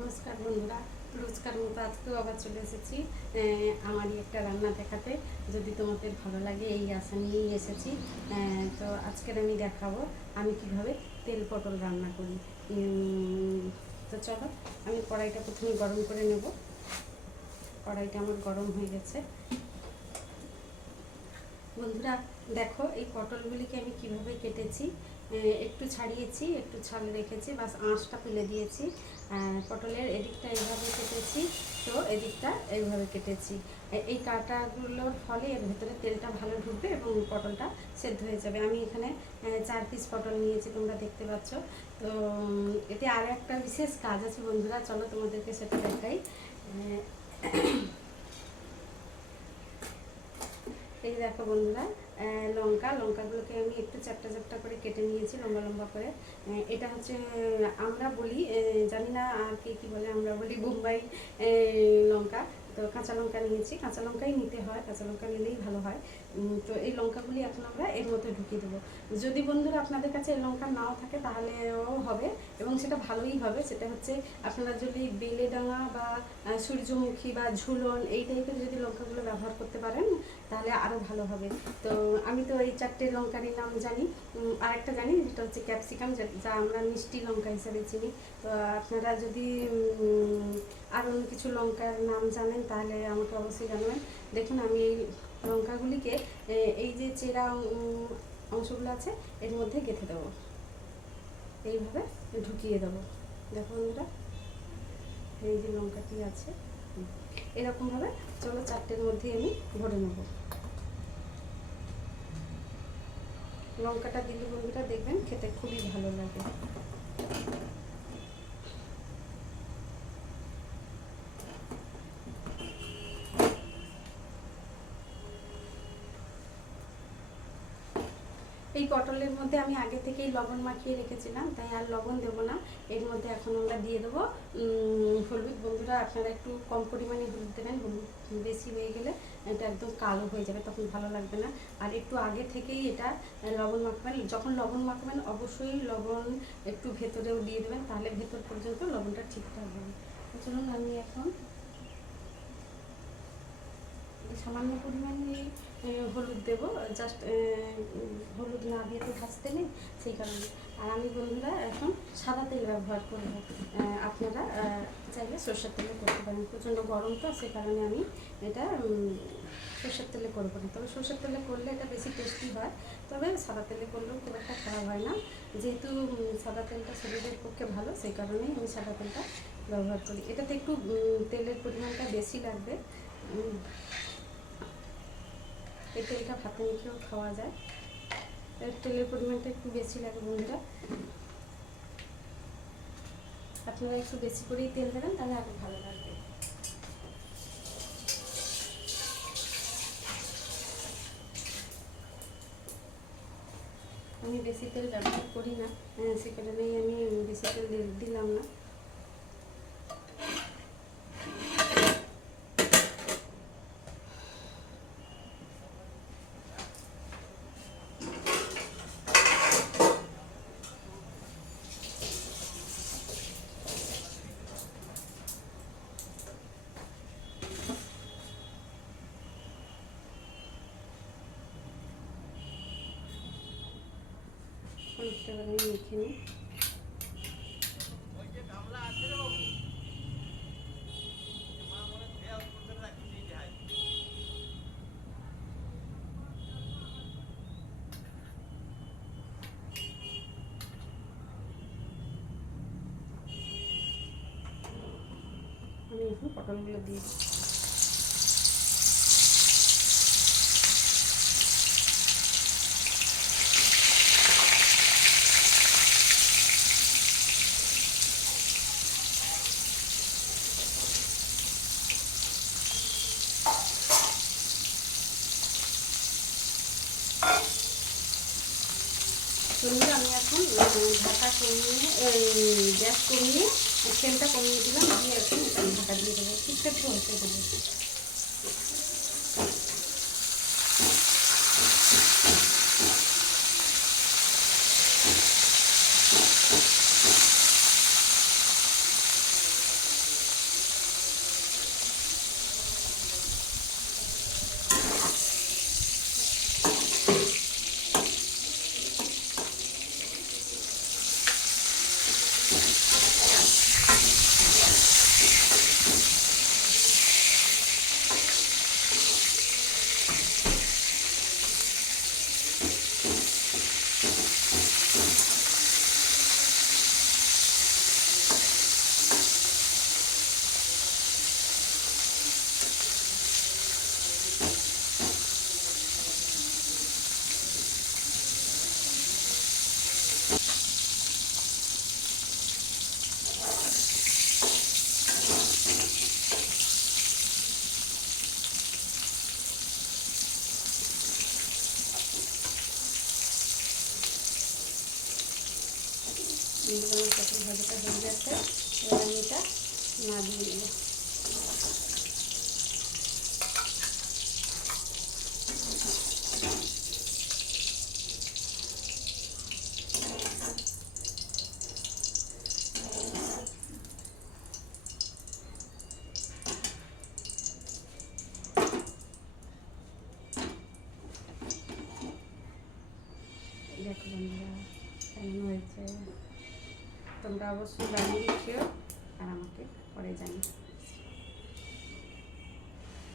নমস্কার বন্ধুরা, রোজকার মতো আজকেও আবার চলে এসেছি আমারই একটা রান্না দেখাতে। যদি তোমাদের ভালো লাগে এই আশা নিয়েই এসেছি। তো আজকের আমি দেখাবো আমি কিভাবে তেল পটল রান্না করি। তো চলো, আমি কড়াইটা প্রথমে গরম করে নেব। কড়াইটা আমার গরম হয়ে গেছে। বন্ধুরা দেখো, এই পটলগুলিকে আমি কিভাবে কেটেছি। একটু ছাড়িয়েছি, একটু ছাল রেখেছি, বাস আঁশটা ফেলে দিয়েছি। পটলের এদিকটা এইভাবে কেটেছি, তো এদিকটা এইভাবে কেটেছি। এই কাটাগুলোর ফলে এর ভেতরে তেলটা ভালো ঢুকবে এবং পটলটা সেদ্ধ হয়ে যাবে। আমি এখানে 4 পিস পটল নিয়েছি, তোমরা দেখতে পাচ্ছ। তো এতে আরও একটা বিশেষ কাজ আছে বন্ধুরা, চলো তোমাদেরকে সেটা দেখাই। এই দেখো বন্ধুরা, লঙ্কাগুলোকে আমি একটু চ্যাপটা চ্যাপটা করে কেটে নিয়েছি, লম্বা লম্বা করে। এটা হচ্ছে আমরা বলি, জানি না আর কে কী বলে, আমরা বলি বোম্বাই লঙ্কা। তো কাঁচা লঙ্কা নিয়েছি, কাঁচা লঙ্কাই নিতে হয়, কাঁচা লঙ্কা নিলেই ভালো হয়। তো এই লঙ্কাগুলি এখন আমরা এর মধ্যে ঢুকিয়ে দেবো। যদি বন্ধুরা আপনাদের কাছে এই লঙ্কা নাও থাকে তাহলেও হবে, এবং সেটা ভালোই হবে। সেটা হচ্ছে আপনারা যদি বেলেডাঙা বা সূর্যমুখী বা ঝুলন এই টাইপের যদি লঙ্কাগুলো ব্যবহার করতে পারেন তাহলে আরও ভালো হবে। তো আমি তো এই 4টে লঙ্কারই নাম জানি। আর একটা জানি, যেটা হচ্ছে ক্যাপসিকাম, যা আমরা মিষ্টি লঙ্কা হিসাবে চিনি। তো আপনারা যদি আর অন্য কিছু লঙ্কার নাম জানেন তাহলে আমাকে অবশ্যই জানাবেন। দেখুন, আমি এই লঙ্কাগুলিকে এই যে চেরা অংশগুলো আছে এর মধ্যে গেঁথে দেবো, এইভাবে ঢুকিয়ে দেবো। দেখুন বন্ধুরা, এই যে লঙ্কাটি আছে এরকমভাবে, চলো 4টের মধ্যে আমি ভরে নেব। লঙ্কাটা দিলে বন্ধুরা দেখবেন খেতে খুবই ভালো লাগে। এই পটলের মধ্যে আমি আগে থেকেই লবণ মাখিয়ে রেখেছিলাম, তাই আর লবণ দেবো না। এর মধ্যে এখন আমরা দিয়ে দেবো হলুদ। বন্ধুরা আপনারা একটু কম পরিমাণে হলুদ দেবেন, হলুদ বেশি হয়ে গেলে এটা একদম কালো হয়ে যাবে, তখন ভালো লাগবে না। আর একটু আগে থেকেই এটা লবণ মাখবেন। যখন লবণ মাখবেন অবশ্যই লবণ একটু ভেতরেও দিয়ে দেবেন, তাহলে ভেতর পর্যন্ত লবণটা ঠিকঠাক হবে। চলুন, আমি এখন সামান্য পরিমাণে হলুদ দেবো, জাস্ট হলুদ না দিয়ে তো ভাজতে নেই, সেই কারণে। আর আমি বন্ধুরা এখন সাদা তেল ব্যবহার করব। আপনারা চাইলে সরষের তেলে করতে পারেন, প্রচণ্ড গরম তো সেই কারণে আমি এটা সরষের তেলে করবো না। তবে সরষের তেলে করলে এটা বেশি টেস্টি হয়, তবে সাদা তেলে করলেও খুব একটা খারাপ হয় না। যেহেতু সাদা তেলটা শরীরের পক্ষে ভালো, সেই কারণেই আমি সাদা তেলটা ব্যবহার করি। এটাতে একটু তেলের পরিমাণটা বেশি লাগবে। এই তেলটা ভাতে মেখেও খাওয়া যায়, এর তেলের পরিমাণটা একটু বেশি লাগে বন্ধুরা। আপনারা একটু বেশি করেই তেল দেবেন, তাহলে আরও ভালো লাগবে। আমি বেশি তেল ব্যবহার করি না, সে কারণেই আমি বেশি তেল দিলাম না। অনেকটা করে মেখে নিই। আমি এখন পটলগুলো দিয়ে দিই। বন্ধুরা আমি এখন ঢাকা কমিয়ে, গ্যাস কমিয়ে ফ্লেমটা কমিয়ে দিলাম, দিয়ে এখন ঢাকা দিয়ে দেবো, একটু হতে দেবো। দিয়ে নেব। দেখো বন্ধুরা কেমন হয়েছে, তোমরা অবশ্যই বানিয়ে খেও আর আমাকে পরে জানিও।